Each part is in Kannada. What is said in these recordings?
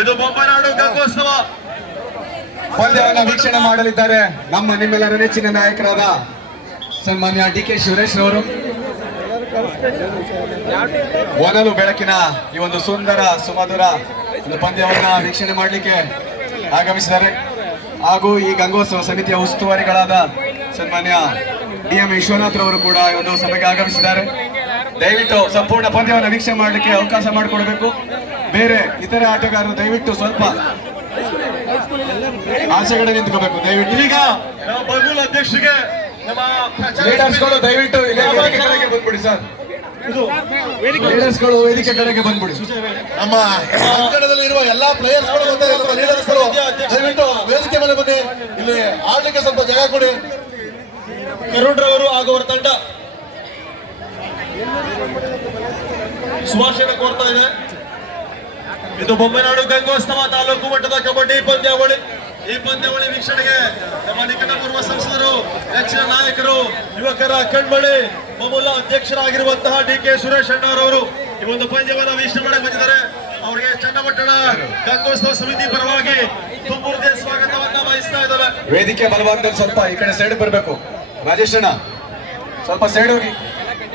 ಇದು ಬೊಮ್ಮನಾಡು ಗಂಗೋತ್ಸವ ಪಂದ್ಯವನ್ನು ವೀಕ್ಷಣೆ ಮಾಡಲಿದ್ದಾರೆ ನಮ್ಮ ನಿಮ್ಮೆಲ್ಲರ ನೆಚ್ಚಿನ ನಾಯಕರಾದ ಸನ್ಮಾನ್ಯ ಡಿ.ಕೆ. ಸುರೇಶ್ ಅವರು. ಒನಲು ಬೆಳಕಿನ ಈ ಒಂದು ಸುಂದರ ಸುಮಧುರ ಒಂದು ಪಂದ್ಯವನ್ನ ವೀಕ್ಷಣೆ ಮಾಡಲಿಕ್ಕೆ ಆಗಮಿಸಿದ್ದಾರೆ. ಹಾಗೂ ಈ ಗಂಗೋತ್ಸವ ಸಮಿತಿಯ ಉಸ್ತುವಾರಿಗಳಾದ ಸನ್ಮಾನ್ಯ ಡಿ.ಎಂ. ವಿಶ್ವನಾಥ್ ರವರು ಕೂಡ ಈ ಒಂದು ಸಭೆಗೆ ಆಗಮಿಸಿದ್ದಾರೆ. ದಯವಿಟ್ಟು ಸಂಪೂರ್ಣ ಪಂದ್ಯವನ್ನು ವೀಕ್ಷಣೆ ಮಾಡಲಿಕ್ಕೆ ಅವಕಾಶ ಮಾಡಿಕೊಡಬೇಕು. ಬೇರೆ ಇತರೆ ಆಟಗಾರರು ದಯವಿಟ್ಟು ಸ್ವಲ್ಪ ಆಚೆಗಡೆ ನಿಂತ್ಕೋಬೇಕು. ದಯವಿಟ್ಟು ಈಗ ಬಗೂಲ್ ಅಧ್ಯಕ್ಷರಿಗೆ ಲೀಡರ್ಸ್ಗಳು ದಯವಿಟ್ಟು ವೇದಿಕೆ ಕಡೆಗೆ ಬಂದ್ಬಿಡಿ ಸರ್. ಲೀಡರ್ಸ್ಗಳು ವೇದಿಕೆ ಕಡೆಗೆ ಬಂದ್ಬಿಡಿ. ನಮ್ಮ ಅಂಕಣದಲ್ಲಿರುವ ಎಲ್ಲಾ ಪ್ಲೇಯರ್ಸ್ಗಳು ಮತ್ತೆ ನಮ್ಮ ಲೀಡರ್ಸ್ಗಳು ದಯವಿಟ್ಟು ವೇದಿಕೆ ಮೇಲೆ ಬನ್ನಿ. ಇಲ್ಲಿ ಆಡ್ಲಿಕ್ಕೆ ಸ್ವಲ್ಪ ಜಾಗ ಕೊಡಿ. ಕರುಣ್ ರವರು ಹಾಗೂ ಅವರ ತಂಡ ಸುಭಾಷಣೆ ಕೋರ್ತಾ ಇದೆ. ಇದು ಬೊಮ್ಮನಾಡು ಗಂಗೋತ್ಸವ ತಾಲೂಕು ಮಟ್ಟದ ಕಬಡ್ಡಿ ಪಂದ್ಯಾವಳಿ. ಈ ಪಂದ್ಯಾವಳಿ ವೀಕ್ಷಣೆಗೆ ನಮ್ಮ ನಿಕಟಪೂರ್ವ ಸಂಸದರು, ನೆಚ್ಚಿನ ನಾಯಕರು, ಯುವಕರ ಕಣ್ಮಣಿ, ಮಮೂಲ ಅಧ್ಯಕ್ಷರಾಗಿರುವಂತಹ ಡಿ.ಕೆ. ಸುರೇಶ್ ಅಣ್ಣವರವರು ಈ ಒಂದು ಪಂದ್ಯವನ್ನು ವೀಕ್ಷಣೆ ಮಾಡಕ್ಕೆ ಬಂದಿದ್ದಾರೆ. ಅವರಿಗೆ ಚನ್ನಪಟ್ಟಣ ಗಂಗೋತ್ಸವ ಸಮಿತಿ ಪರವಾಗಿ ತುಂಬುವುದೇ ಸ್ವಾಗತವನ್ನ ವಹಿಸ್ತಾ ಇದ್ದಾವೆ. ವೇದಿಕೆ ಬಲಭಾಗದಲ್ಲಿ ಸ್ವಲ್ಪ ಈ ಕಡೆ ಸೈಡ್ ಬರಬೇಕು. ರಾಜೇಶ್ ಅಣ್ಣ ಸ್ವಲ್ಪ ಸೈಡ್ ಹೋಗಿ.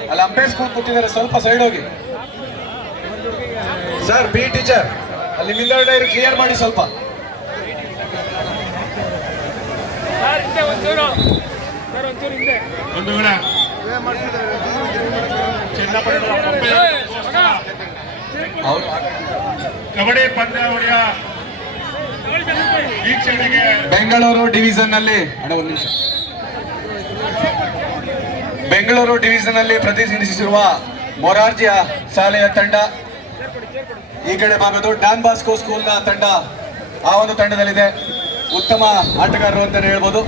ಅಲ್ಲಿ ಅಂಪೇರ್ಸ್ ಕೂತಿದ್ದಾರೆ, ಸ್ವಲ್ಪ ಸೈಡ್ ಹೋಗಿ ಸರ್. ಬಿ ಟೀಚರ್ ಅಲ್ಲಿ ಮಿಲ್ಲರ್ ಡೈರಿ ಕ್ಲಿಯರ್ ಮಾಡಿ ಸ್ವಲ್ಪ. ಒಂದು ವೇಳೆ ಕಬಡ್ಡಿ ಪಂದ್ಯಾವಳಿಯ ವೀಕ್ಷಣೆಗೆ ಬೆಂಗಳೂರು ಡಿವಿಷನ್ ನಲ್ಲಿ ಒಂದು ನಿಮಿಷ. ಬೆಂಗಳೂರು ಡಿವಿಷನ್ ಅಲ್ಲಿ ಪ್ರತಿನಿಧಿಸಿರುವ ಮೊರಾರ್ಜಿಯ ಶಾಲೆಯ ತಂಡ, ಈ ಕಡೆ ಭಾಗದ ಡಾನ್ ಬಾಸ್ಕೋ ಸ್ಕೂಲ್ನ ತಂಡ ಆ ಒಂದು ತಂಡದಲ್ಲಿದೆ. ಉತ್ತಮ ಆಟಗಾರರು ಅಂತಾನೆ ಹೇಳ್ಬೋದು.